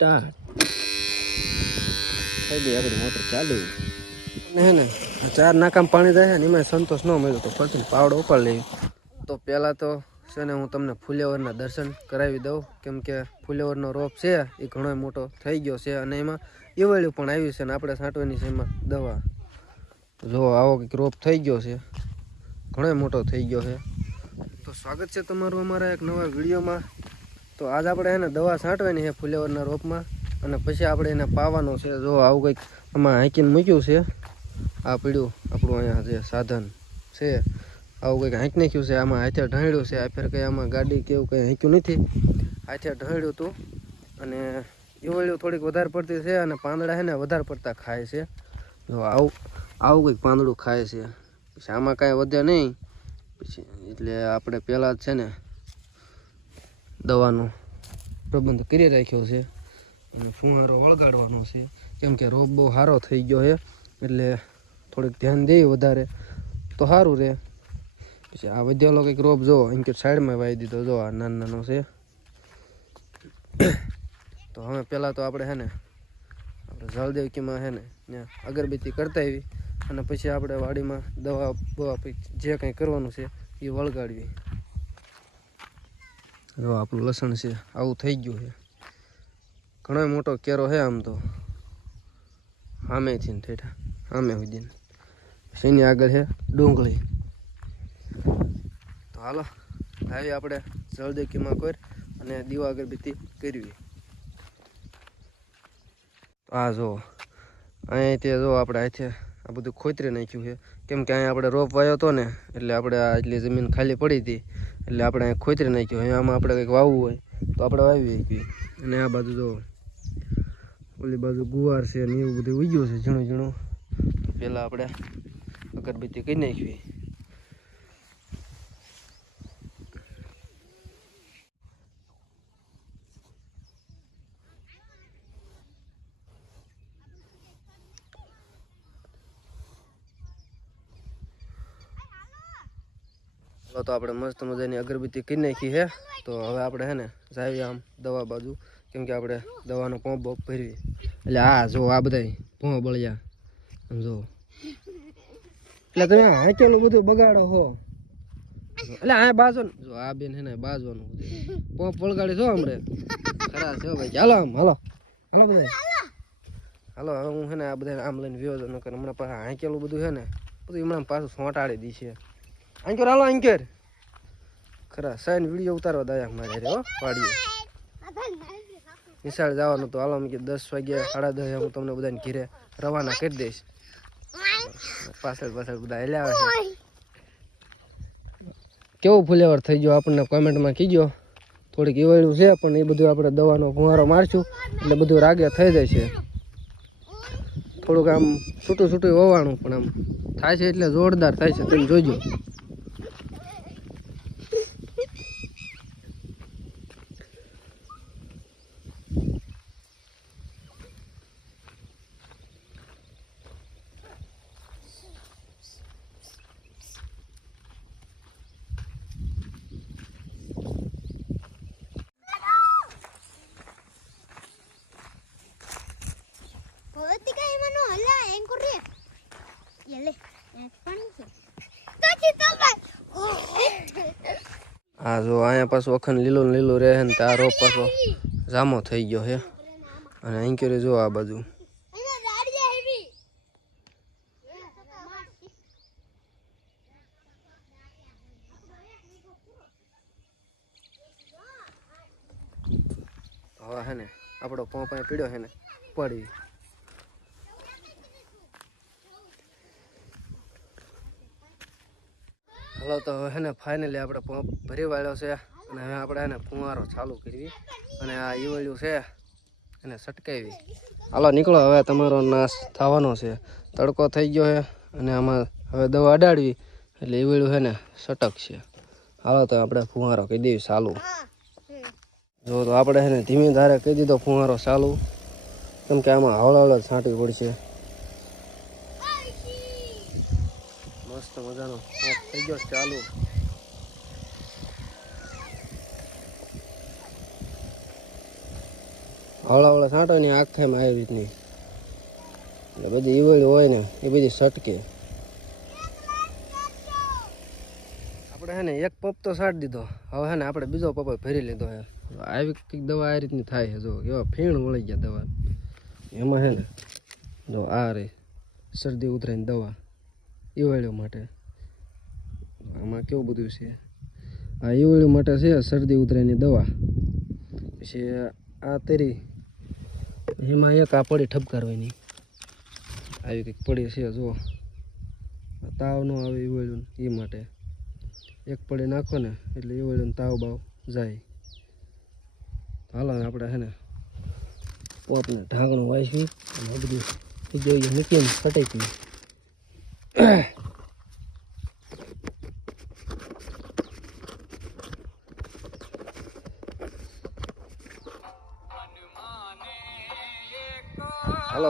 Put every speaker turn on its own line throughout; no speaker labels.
Start થઈ ગઈ આગળ મોટર ચાલુ.
અને હે ને ચાર નાકામ પાણી જાય ને એમાં સંતોષ ન મળ્યો તો ફરીથી પાવડો ઉપાડ લેવી તો પહેલાં તો છે ને હું તમને ફુલેવરના દર્શન કરાવી દઉં. કેમ કે ફુલેવરનો રોપ છે એ ઘણો મોટો થઈ ગયો છે. અને એમાં ઈવળ્યું પણ આવ્યું છે ને આપણે છાંટવાની છે એમાં દવા. જો આવો કંઈક રોપ થઈ ગયો છે. ઘણો મોટો થઈ ગયો છે. તો સ્વાગત છે તમારું અમારા એક નવા વિડીયોમાં. તો આજ આપણે એને દવા છાંટવાની છે ફુલેવરના રોપમાં. અને પછી આપણે એને પાવાનો છે. જો આવું કંઈક આમાં હાંકીને મૂક્યું છે. આ પીડ્યું આપણું અહીંયા જે સાધન છે. આવું કંઈક હાંકી નાખ્યું છે. આમાં હાથે ઢાંડ્યું છે. આ ફેર કંઈ આમાં ગાડી કે એવું કંઈ હાંક્યું નથી. હાથે ઢાંડ્યું હતું. અને ઈવળ્યું થોડીક વધારે પડતી છે અને પાંદડા છે ને વધારે પડતા ખાય છે. જો આવું આવું કંઈક પાંદડું ખાય છે. પછી આમાં કાંઈ વધે નહીં. પછી એટલે આપણે પહેલાં છે ને દવાનો પ્રબંધ કરી રાખ્યો છે અને ફુવારો વળગાડવાનો છે. કેમ કે રોગ બહુ સારો થઈ ગયો છે, એટલે થોડીક ધ્યાન દઈએ વધારે તો સારું રહે પછી આ વધેલો કંઈક રોપ જો એમ કે સાઈડમાં વાવી દીધો, જો આ નાનો નાનો છે. તો હવે પહેલાં તો આપણે હે ને, આપણે જળદેવકીમાં છે ને, ત્યાં અગરબત્તી કરતા આવી અને પછી આપણે વાડીમાં દવા બવા જે કંઈ કરવાનું છે એ વળગાડવી. જો આપણું લસણ છે, આવું થઈ ગયું છે. ઘણો મોટો કેરો છે આમ તો. સામેથી ઠેઠા સામે પછી એની આગળ છે ડુંગળી. તો હાલો, આવી આપણે જળદેકીમાં કરી અને દીવા અગરબત્તી કરવી. આ જો અહીંયા તે જો આપણે અહીંથી આ બધું ખોતરી નાખ્યું છે. કેમ કે અહીંયા આપણે રોપ વાયો હતો ને, એટલે આપણે આ એટલી જમીન ખાલી પડી હતી. એટલે આપણે ખોતરી નાખ્યું. અહીંયા આમાં આપણે કંઈક વાવવું હોય તો આપણે વાવી શકીએ અને આ બાજુ જો ઓલી બાજુ ગુવાર છે ને એવું બધું ઉગ્યું છે ઝીણું ઝીણું. પહેલાં આપણે અગરબત્તી કરી નાખવી ચાલો તો આપણે મસ્ત મજાની અગરબત્તી કરી નાખી છે તો હવે આપણે હે ને જાવી આમ દવા બાજુ. કેમ કે આપણે દવાનો પંપ બોપ ભરવી. એટલે આ જો આ બધા પોંપ બળિયા. જો. એટલે તમે હાંકેલું બધું બગાડો હો. એટલે આ બાજો જો આ બેન હે ને બાજવાનું પોંપ વળગાડી છો હમણે? ખરા છે ભાઈ. હાલો આમ, હાલો. હાલો બધા હાલો, હવે હું હે ને આ બધા આમ લઈને વ્યો ન કરે. હમણાં પાછા હાંકેલું બધું છે ને, બધું હમણાં પાછું સોંટાડી દીધી છે. અંકર હાલો અંકર ખરા, સાઈન વીડિયો ઉતારવા દયા મારે રે વાડીએ. નિશાળ જવાનું તો હાલો, અમે કે દસ વાગ્યા સાડા દસ હું તમને બધાને ઘીરે રવાના કરી દઈશ. પાછળ પાછળ બધા હેલ્યા છે કેવું ફુલેવર થઈ ગયો આપણને કોમેન્ટમાં કીજો. થોડીક ઈવડ્યું છે, પણ એ બધું આપણે દવાનો ફુવારો મારશું. એટલે બધું રાગે થઈ જાય છે. થોડુંક આમ છૂટું છૂટું હોવાનું પણ આમ થાય છે, એટલે જોરદાર થાય છે, તમે જોજો
ભૌતિકા એમાંનો હલા એન્કર રે યલે પાણી છે કાચી તલવાર
આ જો અહીંયા પાછું અખંડ લીલું લીલું રહે ને ત્યાં રોપ પાછો જામો થઈ ગયો છે. અને અહીં કર્યું જો આ બાજુ.
હવે
હે ને, આપણો પોપા પીડ્યો છે ને, પડી હાલો, તો હવે ને ફાઇનલી આપણે પંપ ભરી વાળ્યો છે અને હવે આપણે એને ફુવારો ચાલુ કરવી અને આ ઈવળ્યું છે એને સટકાવી હાલો, નીકળો, હવે તમારો નાશ થવાનો છે. તડકો થઈ ગયો છે અને આમાં હવે દવા અડાડવી એટલે ઈવળ્યું છે ને સટક છે હાલો, તો આપણે ફુવારો કહી દેવી ચાલુ. જો, તો આપણે એને ધીમે ધારે કહી દીધો ફુવારો ચાલુ. કેમ કે આમાં હળો છાંટવી પડશે. મસ્ત મજાનો થઈ ગયો ચાલુ. હળા હળા છાંટો ને આખામાં આવી રીતની. એટલે બધી ઈવળ હોય ને એ બધી સટકે. આપણે હે ને એક પપ તો છાંટી દીધો. હવે હે ને આપણે બીજો પપ ભરી લીધો હે. આવી કંઈક દવા આ રીતની થાય છે જો એવા ફીણ વળી ગયા દવા. એમાં હે ને જો આ રે શરદી ઉતરાની દવા. ઈવળીઓ માટે. આમાં કેવું બધું છે? આ ઈવળી માટે છે શરદી ઉતરાયની દવા. પછી આ તરી, એમાં એક આ પડી ઠપકારવાની આવી કંઈક પડી છે, જુઓ. તાવ ન આવે ઈવળ્યું એ માટે. એક પડી નાખો ને, એટલે ઈવળ્યું તાવ બાવ જાય. હાલો આપણે હે ને, પોપને ઢાંકણું વાંચ્યું અને બધું જોઈએ, મૂકીને ફટાકી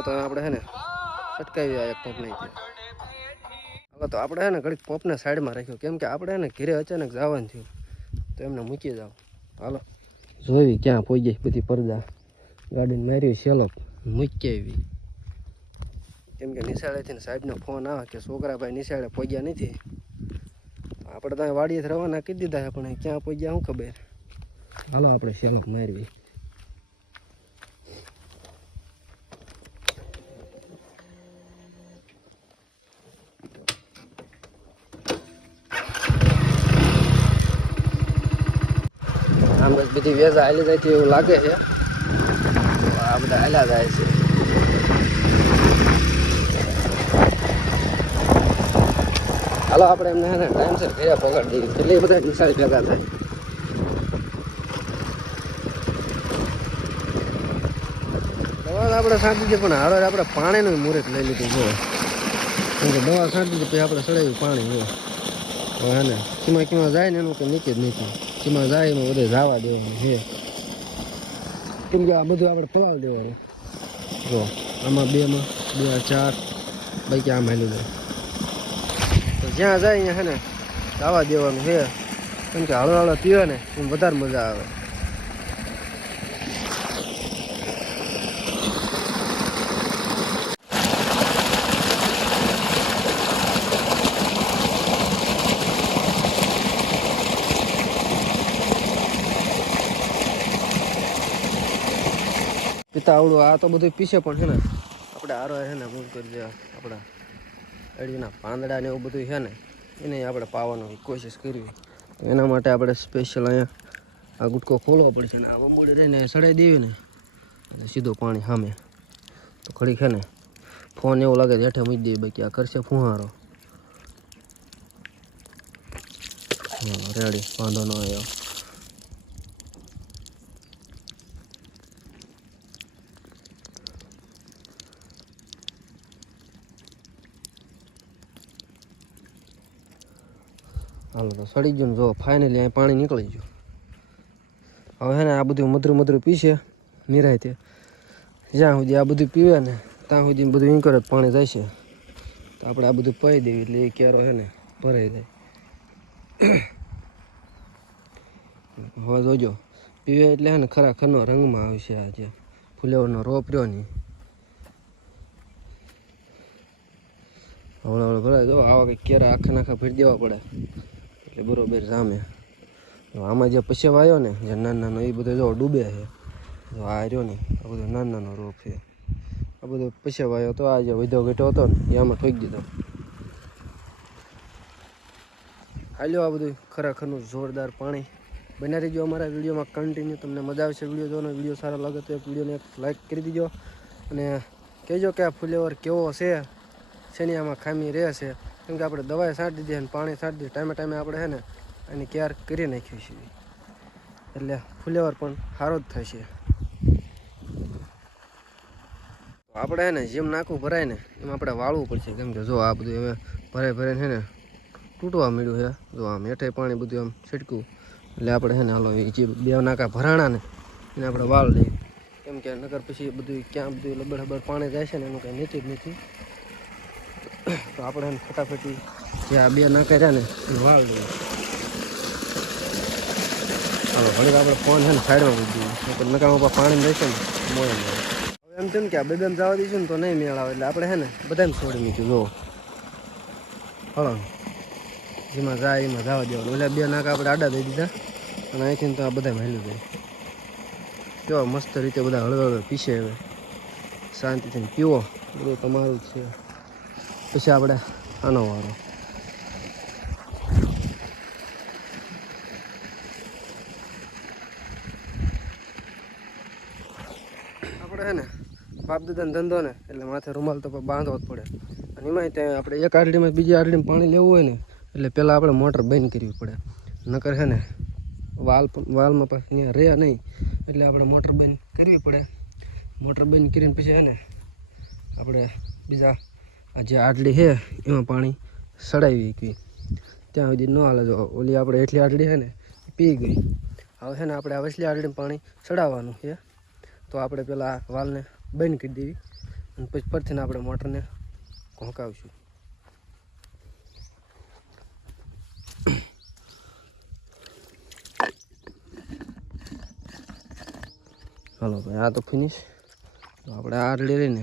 તો આપણે હે ને છટકાવી આ એક પંપ નહીં હવે તો આપણે હે ને ઘડીક પંપને સાઈડમાં રાખ્યો. કેમ કે આપણે હે ને ઘરે અચાનક જવાનું થયું. તો એમને મૂકી જાઓ. હાલો. જોઈ ક્યાં પોઈ ગઈ બધી પડદા. ગાડીને માર્યું સેલોપ મૂકી આવી. કેમ કે નિશાળેથી ને સાહેબનો ફોન આવે કે છોકરાભાઈ નિશાળે પહોંચ્યા નથી. આપણે ત્યાં વાડીએથી રવાના કરી દીધા છે, પણ ક્યાં પહોંચ્યા શું ખબર? હાલો, આપણે સેલોપ મારવી આમ બધી વેજા હાલી જાય છે એવું લાગે છે. આ બધા હાલ્યા જાય છે. હાલો, આપણે એમને હે ને ટાઈમસર ઘરે પગાડી દઈએ એટલે એ બધા નિશાળ ભેગા થાય. દવા આપણે શાંતિ છે, પણ હારો આપણે પાણીનું મુહૂર્ત લઈ લીધું જો કે દવા શાંતિ છે પછી આપણે ચડાવ્યું પાણી જો હવે હે ને કીમાં કીમાં જાય ને એનું કંઈ નીચે જ નથી કીમાં જાય એમાં બધે જવા દેવાનું છે. કેમ કે આ બધું આપણે પલાળ દેવાનું. જો, આમાં બેમાં બે ચાર, બાકી આમ હાલી જાય તો જ્યાં જાય અહીંયા હે ને, જવા દેવાનું છે. કેમ કે હળો હળો પીવે ને, એમ વધારે મજા આવે. પિતા આવડું, આ તો બધું પીસે પણ છે ને, આપણે આરો છે ને, હું કરી દે આપણા અડીના પાંદડા ને એવું બધું છે ને, એને આપણે પાવાની કોશિશ કરવી એના માટે આપણે સ્પેશિયલ અહીંયા આ ગુટકો ખોલવો પડશે ને, આ બંબોડી રહીને સડાઈ દેવી ને, અને સીધું પાણી સામે. તો ખડી છે ને, ફોન એવું લાગે હેઠે મૂકી દેવી બાકી, આ કરશે ફુહારો. રેડી, વાંધો ન આવ્યો હાલો તો સડી ગયું ને જો ફાઇનલી અહીં પાણી નીકળી ગયું. હવે છે ને આ બધું મધુર મધુર પીશે નિરાય તે જ્યાં સુધી આ બધું પીવે ને, ત્યાં સુધી બધું જ પાણી જાય છે તો આપણે આ બધું પાઈ દેવી, એટલે એ ક્યારો છે ને ભરાઈ જાય. હવે જોજો, પીવે એટલે છે ને ખરા ખરનો રંગમાં આવશે આ જે ફુલેવરનો રોપ રહ્યો નહીં હવળે હવળે ભરાય, જો આવા કંઈક કેરા આખા નાખા ભરી દેવા પડે. એટલે બરોબર સામે આમાં જે પસેવ આવ્યો ને, જે નાનો નાનો એ બધો જો ડૂબે છે. જો આ રહ્યો ને, આ બધો નાનો નાનો રોપ છે. આ બધો પસેવ આવ્યો તો આ જે વધો ઘટ્યો હતો ને, એ આમાં ઠોકી દીધો. હાલ્યો આ બધું ખરેખરનું જોરદાર પાણી બના રહીજો અમારા વિડીયોમાં કન્ટિન્યુ તમને મજા આવશે વીડિયો જોવાનો. વીડિયો સારો લાગે તો એક વિડીયોને એક લાઈક કરી દીજો. અને કહેજો કે આ ફુલેવર કેવો છે? શેની આમાં ખામી રહે છે? કેમ કે આપણે દવાઈ છાંટી દીધી અને પાણી છાંટી દીધું. ટાઈમે ટાઈમે આપણે છે ને એની કેર કરી નાખીએ છીએ એટલે ફુલેવર પણ સારો જ થશે આપણે છે ને જેમ નાખવું ભરાય ને એમ આપણે વાળવું પડશે. કેમ કે જો આ બધું એમાં ભરાય ભરાય છે ને તૂટવા મળ્યું છે. જો આમ હેઠે પાણી બધું આમ છટકું. એટલે આપણે છે ને હાલો એ જે બે નાકા ભરાણા ને એને આપણે વાળ લઈએ કેમ કે નગર પછી બધું ક્યાં બધું લબડ હબડ પાણી જાય છે ને એનું કંઈ નથી જ નથી. તો આપણે એને ફટાફટી જે આ બે નાકા કર્યા ને, એ વાળ લઈએ. ચાલો ઘડીક આપણે ફોન છે ને સાઈડમાં મૂકી દઈએ નકામાં પાણી દેશે ને મોય હવે એમ છે ને કે આ બેબેમ જવા દઈશું ને તો નહીં મેળ આવે. એટલે આપણે છે ને બધાને છોડી મૂક્યું જુઓ હળો જેમાં જાય એમાં જવા દેવાનું. એટલે બે નાકા આપણે આડા દઈ દીધા. અને અહીંથી તો આ બધા મહેલું જાય. કેવા મસ્ત રીતે બધા હળવે હળવે પીસે હવે. શાંતિથી પીવો. બધું તમારું જ છે. પછી આપણે આનો વારો. આપણે છે ને બાપ દાદાનો ધંધો ને, એટલે માથે રૂમાલ તો બાંધવો જ પડે. અને એમાંય ત્યાં આપણે એક આરડીમાં બીજી આરડીમાં પાણી લેવું હોય ને, એટલે પહેલાં આપણે મોટર બંધ કરવી પડે. નકર છે ને, વાલ વાલમાં પણ અહીંયા રહ્યા નહીં, એટલે આપણે મોટર બંધ કરવી પડે. મોટર બંધ કરીને પછી હે ને, આપણે બીજા આ જે આટલી છે, એમાં પાણી સડાવી ગયું ત્યાં સુધી ન હાલે જો, ઓલી આપણે એટલી આટલી છે ને પી ગઈ. હવે છે ને આપણે આ વસલી આટલી પાણી ચડાવવાનું છે. તો આપણે પેલા વાલને બંધ કરી દેવી અને પછી પરથી આપણે મોટરને ઘોંકાવશું હાલો, ભાઈ, આ તો ફિનિશ આપણે આ આટલી રહીને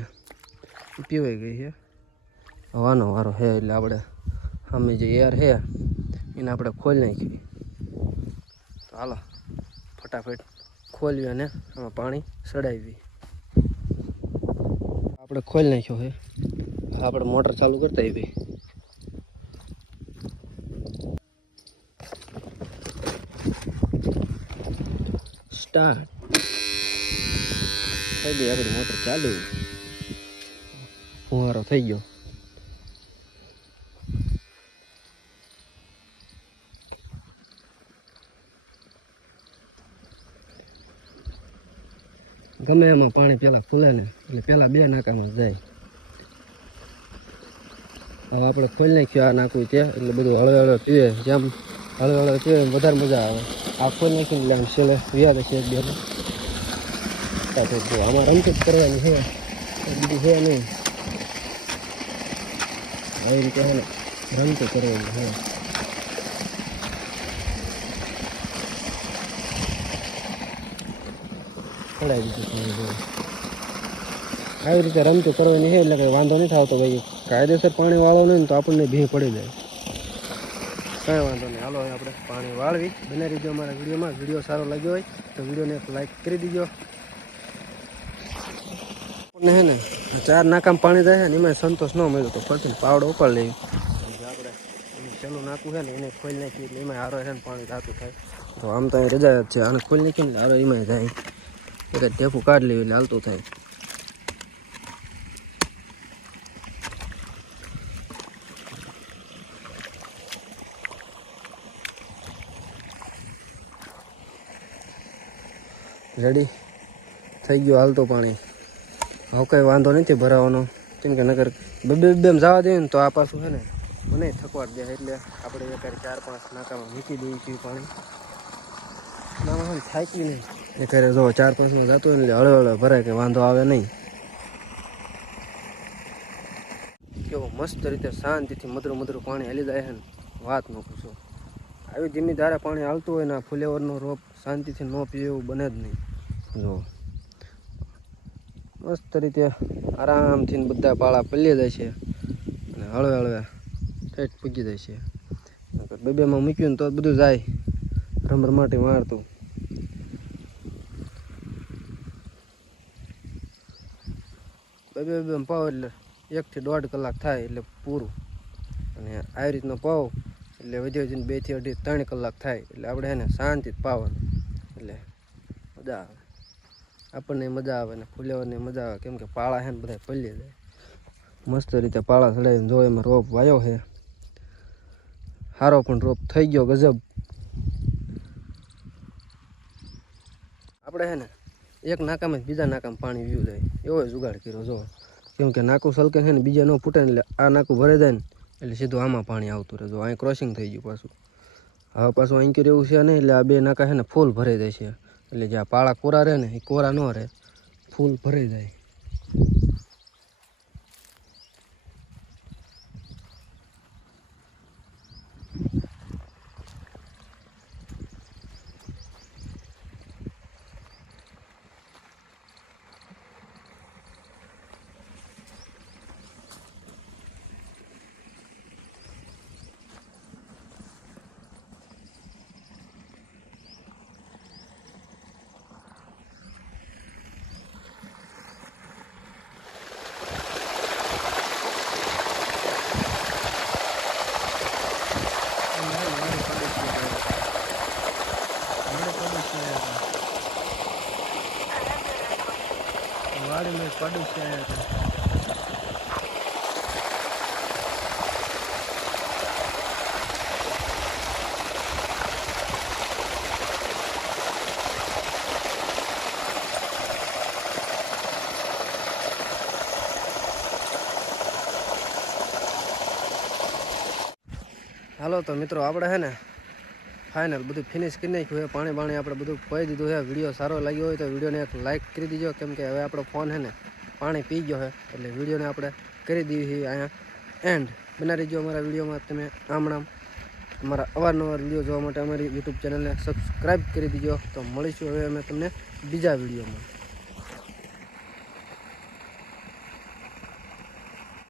પીવાઈ ગઈ છે. હવાનો વારો છે એટલે આપણે સામે જે એર છે, એને આપણે ખોલી નાખીએ. તો હાલો, ફટાફટ ખોલવી અને આમાં પાણી સડાવી. આપણે ખોલી નાખ્યો હે આપણે મોટર ચાલુ કરતા આવી. સ્ટાર્ટ થઈ ગઈ આપણી મોટર ચાલુ. ફુવારો થઈ ગયો. ગમે એમાં પાણી પેલા ખુલે ને, એટલે પેલા બે નાકામાં જાય. હવે આપણે ખોલી નાખ્યું આ નાખું ત્યાં એટલે બધું હળવે હળવે પીવે. જેમ હળવે હળવે પીવે એમ વધારે મજા આવે. આ ખોલી નાખીને એટલે આમ છેલ્લે વ્યાજ છે એક બે જો આમાં રમત કરવાની છે. બીજું છે નહીં. આવી રીતે રમત કરવાની છે. ચડાવી દીધું આવી રીતે રમતું કરવાની છે, એટલે કંઈ વાંધો નહીં થતો ભાઈ. કાયદેસર પાણી વાળો નહીં તો આપણને ભી પડી જાય. કાંઈ વાંધો નહીં. હાલો આપણે પાણી વાળવી. બને રીતે અમારા વિડીયોમાં. વીડિયો સારો લાગ્યો હોય તો વિડીયોને એક લાઈક કરી દીજો. આપણને હે ને ચાર નાકામ પાણી જાય ને એમાં સંતોષ ન મળ્યો તો ફરતી પાવડો લઈ આપણે? છેલ્લું નાકું છે ને, એને ખોલી નાખી એટલે એમાં હારો છે ને પાણી જાતું થાય. તો આમ તો અહીં રજા જ છે. આને ખોલી નાખી ને હારો એમાં જાય. એક ટેફું કાઢી લેવું એટલે હાલતું થાય. રેડી થઈ ગયું હાલતું પાણી. હવે કંઈ વાંધો નથી ભરાવાનો. કેમ કે નગર બે બે જવા દે ને તો આ પાછું છે ને મને થકવાડ દે એટલે આપણે એક ચાર પાંચ નાકામાં મૂકી દઈએ છીએ પાણી. નામાં થાકી નહીં. એ કરે જો ચાર પાંચમાં જતું એટલે હળવે હળવે ભરાય કે વાંધો આવે નહીં. કેવો મસ્ત રીતે શાંતિથી મધુરું મધુરું પાણી હલી જાય છે વાત ન પૂછો. આવી ધીમી ધારે પાણી આવતું હોય ને આ ફુલેવરનો રોપ શાંતિથી ન પીવે એવું બને જ નહીં. જો. મસ્ત રીતે આરામથી બધા પાળા પલ્લી જાય છે. અને હળવે હળવે ઠેઠ પૂગી જાય છે. બે મૂક્યું ને તો બધું જાય. રમરમાટી મારતું. બે બે પાવ એટલે એકથી દોઢ કલાક થાય એટલે પૂરું. અને આવી રીતનો પાવ એટલે વધી વધીને બેથી અઢી ત્રણ કલાક થાય એટલે આપણે એને શાંતિ પાવાનું. એટલે મજા આવે. આપણને મજા આવે ને ફૂલેવાની મજા આવે. કેમ કે પાળા છે ને બધા પલ્લી જાય. મસ્ત રીતે પાળા ચડાવીને જો એમાં રોપ વાયો છે. સારો પણ રોપ થઈ ગયો ગજબ. આપણે છે ને એક નાકામાં બીજા નાકામાં પાણી વ્યૂ જાય એવો જુગાડ કર્યો, જો. કેમ કે નાકું સલકે છે ને, બીજા ન ફૂટે ને એટલે આ નાકું ભરે જાય ને, એટલે સીધું આમાં પાણી આવતું રહે. જો, અહીં ક્રોસિંગ થઈ ગયું પાછું. હવે પાછું અહીં કર્યું એવું છે નહીં, એટલે આ બે નાકા છે ને, ફૂલ ભરાઈ જાય છે. એટલે જે આ પાળા કોરા રહે ને, એ કોરા ન રહે. ફૂલ ભરાઈ જાય. હતા હાલો તો મિત્રો, આપણે હે ને ફાઇનલ બધું ફિનિશ કરી નાખ્યું છે. પાણી બાણી આપણે બધું કહી દીધું છે. વીડિયો સારો લાગ્યો હોય તો વિડીયોને એક લાઇક કરી દીજો. કેમ કે હવે આપણો ફોન છે ને પાણી પી ગયો છે એટલે વિડીયોને આપણે કરી દઈએ છીએ અહીંયા એન્ડ બનાવી રહીજો અમારા વિડીયોમાં, તમે આમણામ અમારા અવારનવાર વીડિયો જોવા માટે અમારી યુટ્યુબ ચેનલને સબસ્ક્રાઈબ કરી દીજો. તો મળીશું હવે અમે તમને બીજા વિડીયોમાં.